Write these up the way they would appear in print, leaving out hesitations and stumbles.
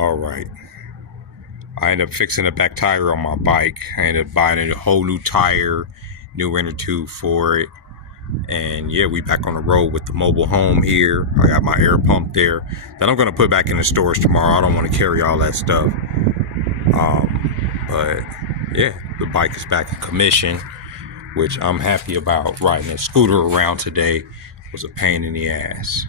All right. I ended up fixing the back tire on my bike. I ended up buying a whole new tire, new inner tube for it. And yeah, we back on the road with the mobile home here. I got my air pump there that I'm going to put back in the storage tomorrow. I don't want to carry all that stuff. But yeah, the bike is back in commission, which I'm happy about. Riding a scooter around today was a pain in the ass.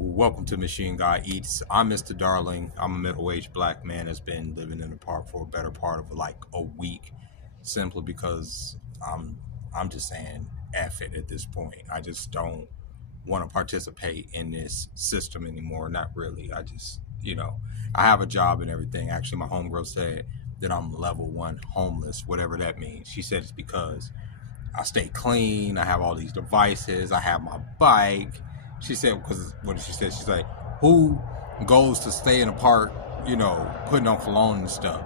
Welcome to Machine Guy Eats. I'm Mr. Darling. I'm a middle-aged black man that's been living in the park for a better part of like a week, simply because I'm just saying F it at this point. I just don't want to participate in this system anymore. Not really. I just, I have a job and everything. Actually, my homegirl said that I'm level 1 homeless, whatever that means. She said it's because I stay clean. I have all these devices. I have my bike. She said, because what did she say? She's like, who goes to stay in a park, putting on cologne and stuff?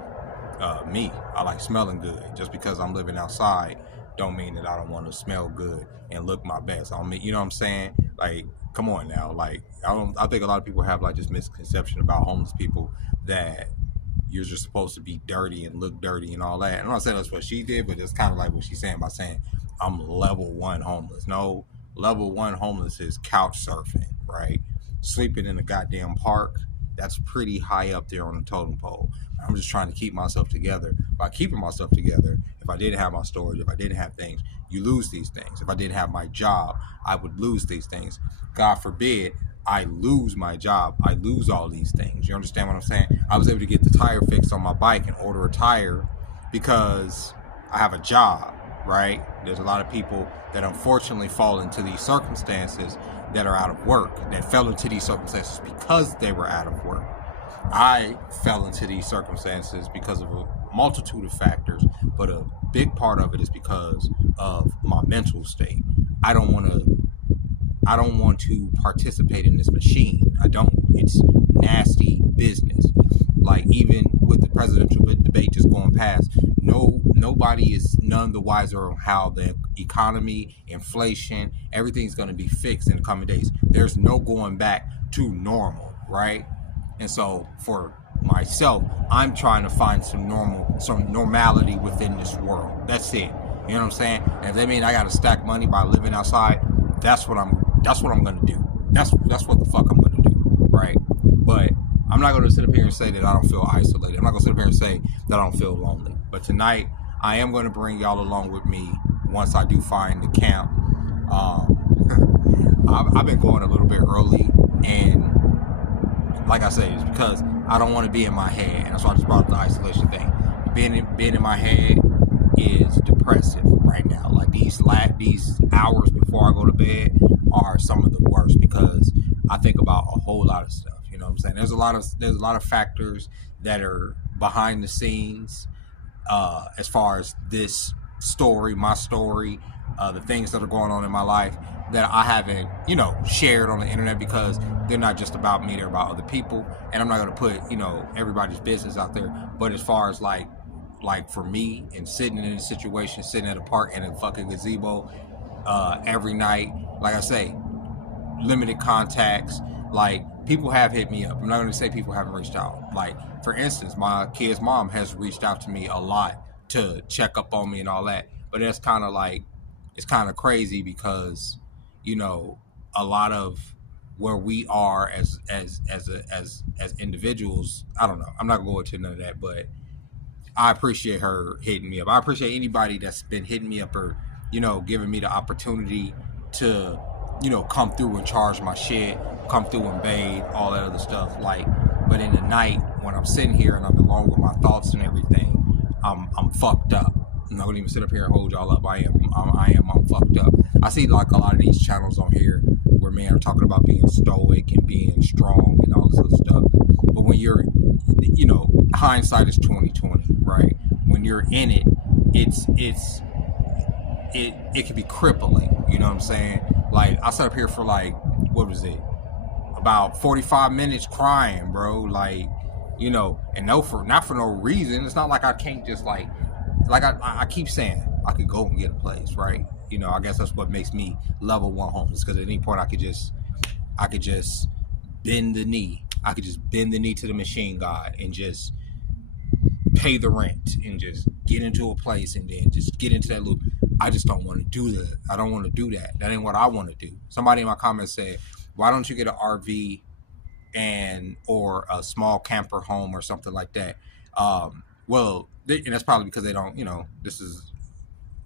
Me. I like smelling good. Just because I'm living outside don't mean that I don't want to smell good and look my best. I don't mean, you know what I'm saying? Like, come on now. Like, I think a lot of people have like this misconception about homeless people that you're just supposed to be dirty and look dirty and all that. And I'm not saying that's what she did, but it's kind of like what she's saying by saying I'm level 1 homeless. No, level 1 homeless is couch surfing, right? Sleeping in a goddamn park. That's pretty high up there on the totem pole. I'm just trying to keep myself together. By keeping myself together, if I didn't have my storage, if I didn't have things, you lose these things. If I didn't have my job, I would lose these things. God forbid I lose my job. I lose all these things. You understand what I'm saying? I was able to get the tire fixed on my bike and order a tire because I have a job, right? There's a lot of people that unfortunately fall into these circumstances that are out of work, that fell into these circumstances because they were out of work. I fell into these circumstances because of a multitude of factors, but a big part of it is because of my mental state. I don't want to participate in this machine. I don't. It's nasty business. Like, even with the presidential debate just going past, nobody is none the wiser on how the economy, inflation, everything's going to be fixed in the coming days. There's no going back to normal, right? And so for myself, I'm trying to find some normality within this world. That's it. You know what I'm saying? And if that means I got to stack money by living outside, that's what I'm going to do. That's what the fuck I'm going to do, right? But I'm not going to sit up here and say that I don't feel isolated. I'm not going to sit up here and say that I don't feel lonely. But tonight, I am going to bring y'all along with me once I do find the camp. I've been going a little bit early, and like I said, it's because I don't want to be in my head. And that's why I just brought up the isolation thing. Being in my head is depressive right now. Like, these hours before I go to bed are some of the worst because I think about a whole lot of stuff. You know what I'm saying? There's a lot of factors that are behind the scenes as far as this story, my story, the things that are going on in my life that I haven't, shared on the internet because they're not just about me, they're about other people. And I'm not going to put, everybody's business out there. But as far as like for me and sitting in a situation, sitting at a park in a fucking gazebo, every night. Like I say, limited contacts. Like, people have hit me up. I'm not going to say people haven't reached out. Like, for instance, my kid's mom has reached out to me a lot to check up on me and all that. But that's kind of like, it's kind of crazy because, you know, a lot of where we are as individuals, I don't know. I'm not going to go into none of that, but I appreciate her hitting me up. I appreciate anybody that's been hitting me up or, you know, giving me the opportunity to, you know, come through and charge my shit, come through and bathe, all that other stuff. Like, but in the night when I'm sitting here and I'm alone with my thoughts and everything, I'm fucked up. I'm not gonna even sit up here and hold y'all up. I'm fucked up. I see like a lot of these channels on here where men are talking about being stoic and being strong and all this other stuff. But when you're, you know, hindsight is 20/20, right? When you're in it, it can be crippling. You know what I'm saying? Like, I sat up here for like, what was it? About 45 minutes crying, bro. Like, you know, and not for no reason. It's not like I can't just like I keep saying I could go and get a place, right? You know, I guess that's what makes me level 1 homeless, because at any point I could just bend the knee. I could just bend the knee to the machine god and just pay the rent and just get into a place and then just get into that loop. I just don't want to do that. I don't want to do that. That ain't what I want to do. Somebody in my comments said, why don't you get an RV or a small camper home or something like that? Well, and that's probably because they don't, you know, this is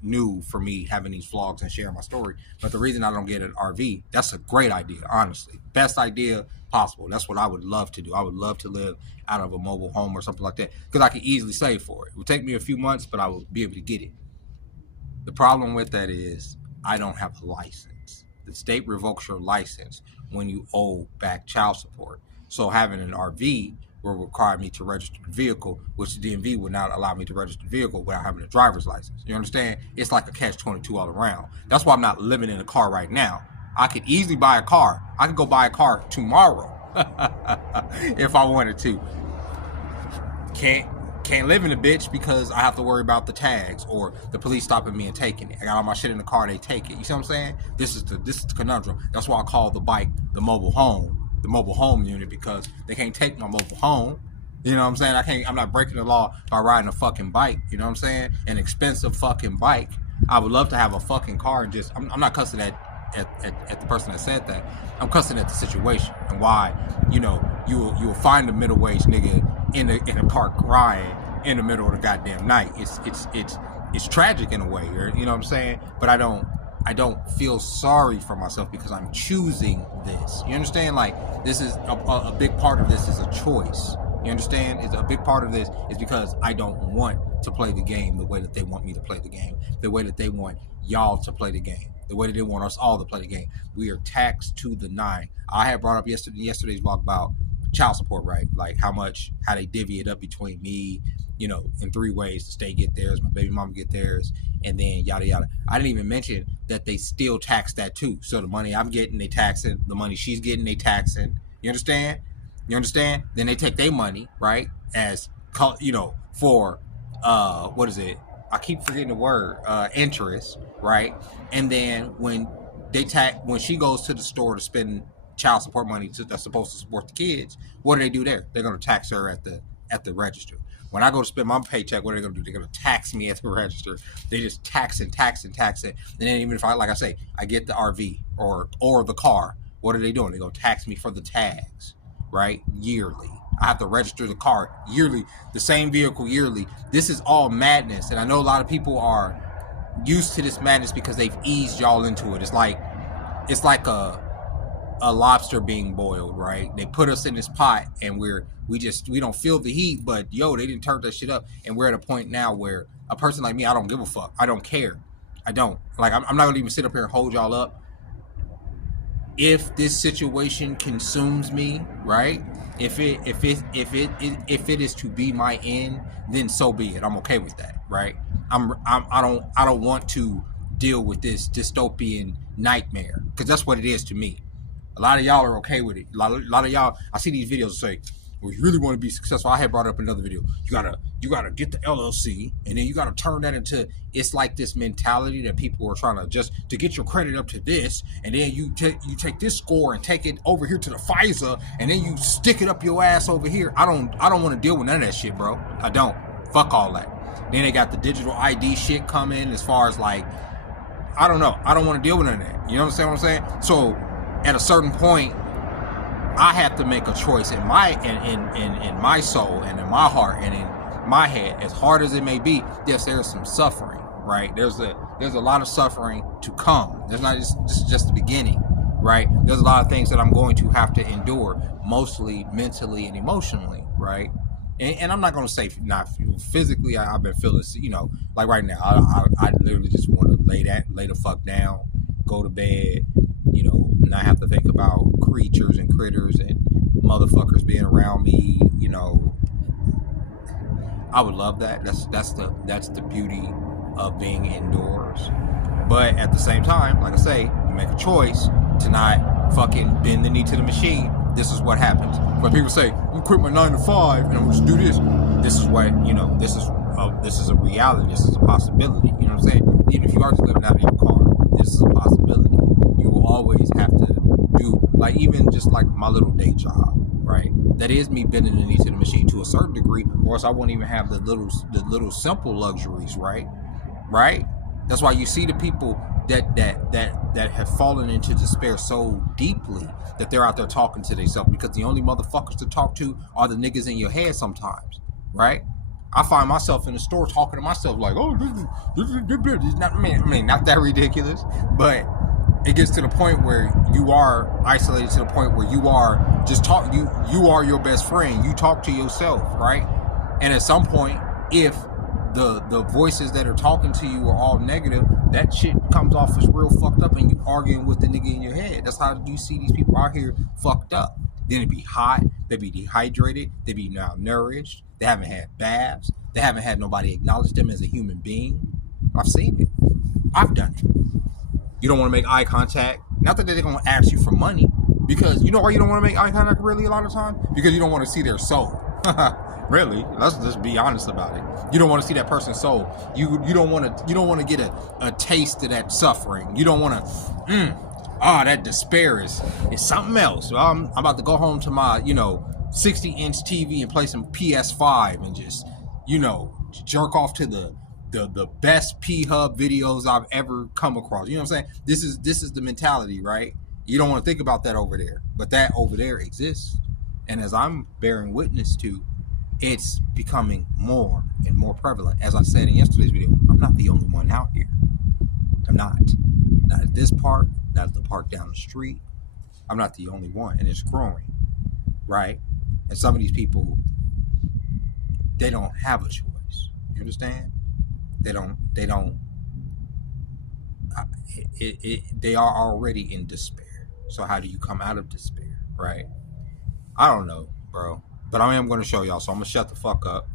new for me having these vlogs and sharing my story. But the reason I don't get an RV, that's a great idea, honestly. Best idea possible. That's what I would love to do. I would love to live out of a mobile home or something like that, because I could easily save for it. It would take me a few months, but I would be able to get it. The problem with that is I don't have a license. The state revokes your license when you owe back child support. So having an RV will require me to register the vehicle, which the DMV would not allow me to register the vehicle without having a driver's license. You understand? It's like a catch-22 all around. That's why I'm not living in a car right now. I could easily buy a car. I could go buy a car tomorrow if I wanted to. Can't live in a bitch because I have to worry about the tags or the police stopping me and taking it. I got all my shit in the car, they take it. You see what I'm saying? This is the conundrum. That's why I call the bike the mobile home unit, because they can't take my mobile home. You know what I'm saying? I'm not breaking the law by riding a fucking bike. You know what I'm saying? An expensive fucking bike. I would love to have a fucking car and just, I'm not cussing at the person that said that. I'm cussing at the situation and why, you know, you will find a middle-aged nigga in a park crying in the middle of the goddamn night. It's tragic in a way, you know what I'm saying? But I don't feel sorry for myself because I'm choosing this. You understand? Like, this is a big part of this is a choice. You understand? It's a big part of this is because I don't want to play the game the way that they want me to play the game, the way that they want y'all to play the game, the way that they want us all to play the game. We are taxed to the nine. I had brought up yesterday's vlog about child support, right? Like how they divvy it up between me, you know, in 3 ways. The state get theirs, my baby mama get theirs, and then yada yada. I didn't even mention that they still tax that too. So the money I'm getting, they taxing. The money she's getting, they taxing. You understand? You understand? Then they take their money, right, as, you know, for what is it? I keep forgetting the word, interest, right? And then when she goes to the store to spend child support money that's supposed to support the kids, what do? There they're going to tax her at the register. When I go to spend my paycheck, what are they going to do? They're going to tax me at the register. They just tax it. And then even if I get the RV or the car, what are they doing? They're going to tax me for the tags, right? Yearly. I have to register the car yearly, the same vehicle yearly. This is all madness. And I know a lot of people are used to this madness because they've eased y'all into it. It's like a lobster being boiled, right? They put us in this pot and we don't feel the heat, but they didn't turn that shit up. And we're at a point now where a person like me, I don't give a fuck. I don't care. I don't. Like, I'm not gonna even sit up here and hold y'all up. If this situation consumes me, right? If it is to be my end, then so be it. I'm okay with that, right? I don't want to deal with this dystopian nightmare, because that's what it is to me. A lot of y'all are okay with it. A lot of y'all, I see these videos say, or you really want to be successful, I had brought up another video. You gotta get the LLC, and then you gotta turn that into. It's like this mentality that people are trying to just to get your credit up to this, and then you take this score and take it over here to the FISA, and then you stick it up your ass over here. I don't want to deal with none of that shit, bro. I don't. Fuck all that. Then they got the digital ID shit coming as far as like, I don't know. I don't want to deal with none of that. You know what I'm saying? So at a certain point, I have to make a choice in my soul and in my heart and in my head, as hard as it may be. Yes, there's some suffering, right? There's a lot of suffering to come. There's not just the beginning, right? There's a lot of things that I'm going to have to endure, mostly mentally and emotionally, right? And I'm not going to say not physically. I've been feeling, like right now, I literally just want to lay the fuck down, go to bed, not have to think about creatures and critters and motherfuckers being around me. I would love that. That's the beauty of being indoors. But at the same time, like I say, you make a choice to not fucking bend the knee to the machine. This is what happens. When people say, I'm quit my 9 to 5 and I'm just do this. This is what, this is a reality. This is a possibility. You know what I'm saying? Even if you are just living out of your car, this is a possibility. You will always have to do, like, even just like my little day job, right? That is me bending the knee to the machine to a certain degree, or else I won't even have the little simple luxuries, right? Right? That's why you see the people that have fallen into despair so deeply that they're out there talking to themselves, because the only motherfuckers to talk to are the niggas in your head sometimes, right? I find myself in the store talking to myself like, oh, this is not, I mean, not that ridiculous, but it gets to the point where you are isolated to the point where you are just you are your best friend. You talk to yourself, right? And at some point, if the voices that are talking to you are all negative, that shit comes off as real fucked up, and you arguing with the nigga in your head. That's how you see these people out here fucked up. Then it be hot, they be dehydrated, they be malnourished, they haven't had baths, they haven't had nobody acknowledge them as a human being. I've seen it. I've done it. You don't want to make eye contact. Not that they're going to ask you for money, because you know why you don't want to make eye contact really a lot of time? Because you don't want to see their soul. Really, let's just be honest about it. You don't want to see that person's soul. You don't want to get a taste of that suffering. You don't want to. That despair is something else. I'm about to go home to my 60-inch TV and play some PS5 and just jerk off to the best P-Hub videos I've ever come across. You know what I'm saying? This is the mentality, right? You don't want to think about that over there, but that over there exists, and as I'm bearing witness to, it's becoming more and more prevalent. As I said in yesterday's video, I'm not the only one out here. I'm not at this park, not at the park down the street. I'm not the only one, and it's growing, right? And some of these people, they don't have a choice. You understand? They are already in despair. So how do you come out of despair, right? I don't know, bro. But I am going to show y'all, so I'm going to shut the fuck up.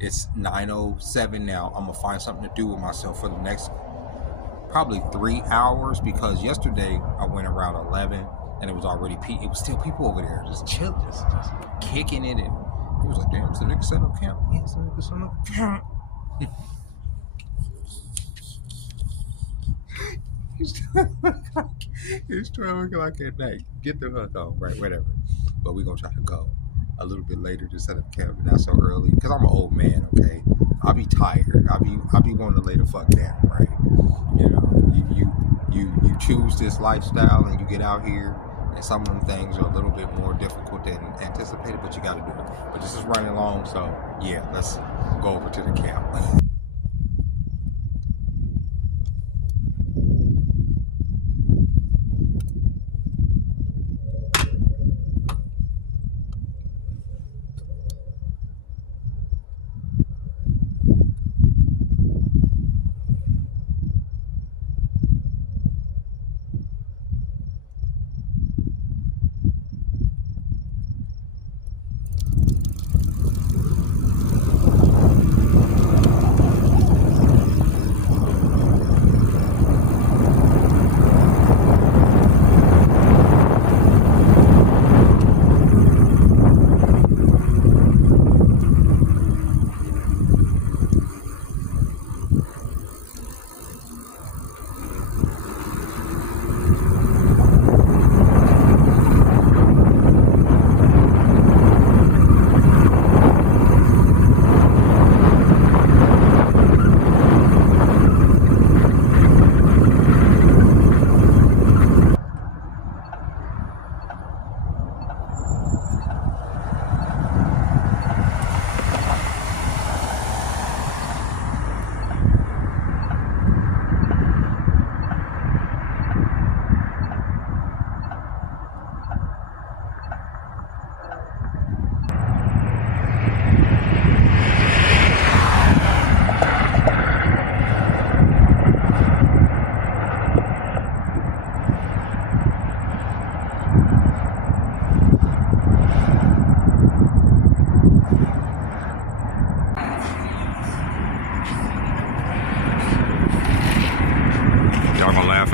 It's 9:07 now. I'm going to find something to do with myself for the next probably 3 hours, because yesterday I went around 11 and it was already it was still people over there just chilling, just kicking it. And it was like, damn, some niggas set up camp. Yeah, some niggas set up camp. It's 12 o'clock at night. Get the fuck on, right? Whatever. But we're gonna try to go a little bit later to set up camp, not so early, because I'm an old man. Okay, I'll be tired. I'll be wanting to lay the fuck down, right? You choose this lifestyle and you get out here, and some of them things are a little bit more difficult than anticipated, but you got to do it. But this is running long, so yeah, let's go over to the camp.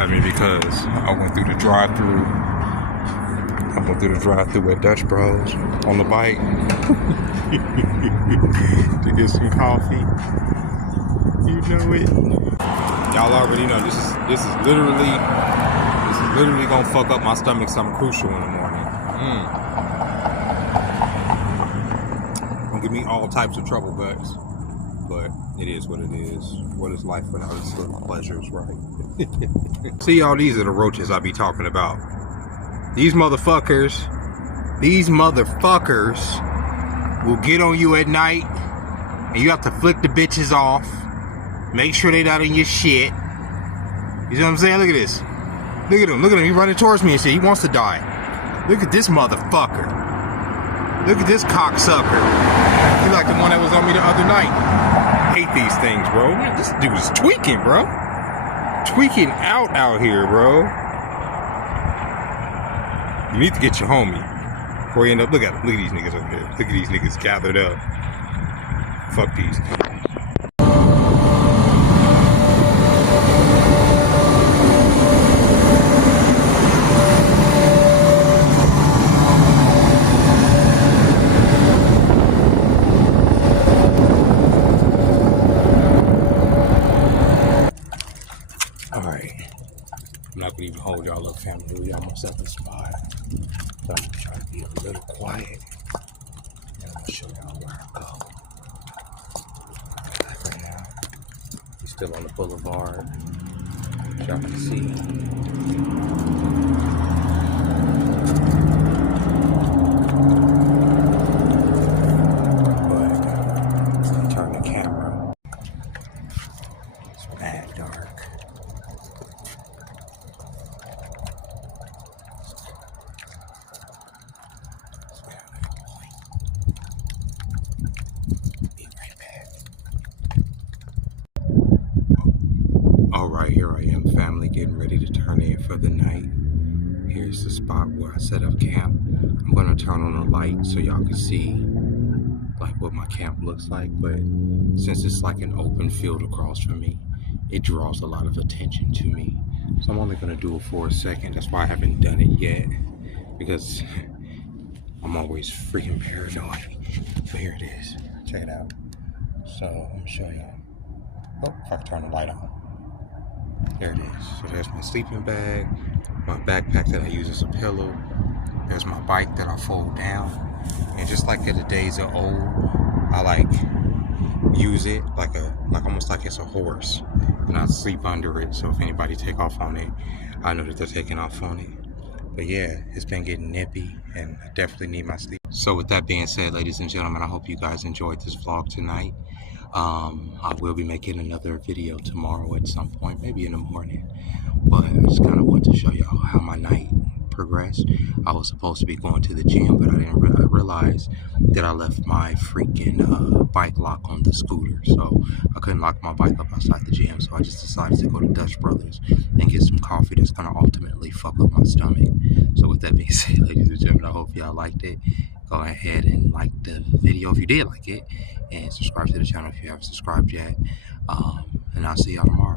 at me because I went through the drive-through. I went through the drive-through at Dutch Bros on the bike to get some coffee. You know it. Y'all already know this is literally gonna fuck up my stomach something crucial in the morning. Gonna give me all types of trouble, guys. But it is what it is. What is life without its little pleasures, right? See, y'all, these are the roaches I be talking about. These motherfuckers will get on you at night, and you have to flick the bitches off. Make sure they're not in your shit. You know what I'm saying? Look at this. Look at him. Look at him. He's running towards me and shit. He wants to die. Look at this motherfucker. Look at this cocksucker. He's like the one that was on me the other night. I hate these things, bro. Man, this dude is tweaking, bro. Tweaking out here, bro. You need to get your homie before you end up. Look at him. Look at these niggas over here. Look at these niggas gathered up. Fuck these. I'm not gonna even hold y'all up, family. We almost at the spot. So I'm gonna try to be a little quiet. And I'm gonna show y'all where I go. Right now, we're still on the boulevard. Y'all can see. But turn the camera. It's mad dark. Alright, here I am, family, getting ready to turn in for the night. Here's the spot where I set up camp. I'm gonna turn on the light so y'all can see like what my camp looks like, but since it's like an open field across from me, it draws a lot of attention to me. So I'm only gonna do it for a second. That's why I haven't done it yet, because I'm always freaking paranoid. But here it is. Check it out. So I'm gonna show y'all. Oh, if I can turn the light on. There it is. So there's my sleeping bag, my backpack that I use as a pillow. There's my bike that I fold down. And just like in the days of old, I like use it like almost like it's a horse. And I sleep under it. So if anybody take off on it, I know that they're taking off on it. But yeah, it's been getting nippy and I definitely need my sleep. So with that being said, ladies and gentlemen, I hope you guys enjoyed this vlog tonight. I will be making another video tomorrow at some point, maybe in the morning, but I just kind of want to show y'all how my night progressed. I was supposed to be going to the gym, but I didn't realize that I left my freaking bike lock on the scooter, so I couldn't lock my bike up outside the gym. So I just decided to go to Dutch Brothers and get some coffee that's going to ultimately fuck up my stomach. So with that being said, ladies and gentlemen, I hope y'all liked it. Go ahead and like the video if you did like it, and subscribe to the channel if you haven't subscribed yet. And I'll see y'all tomorrow.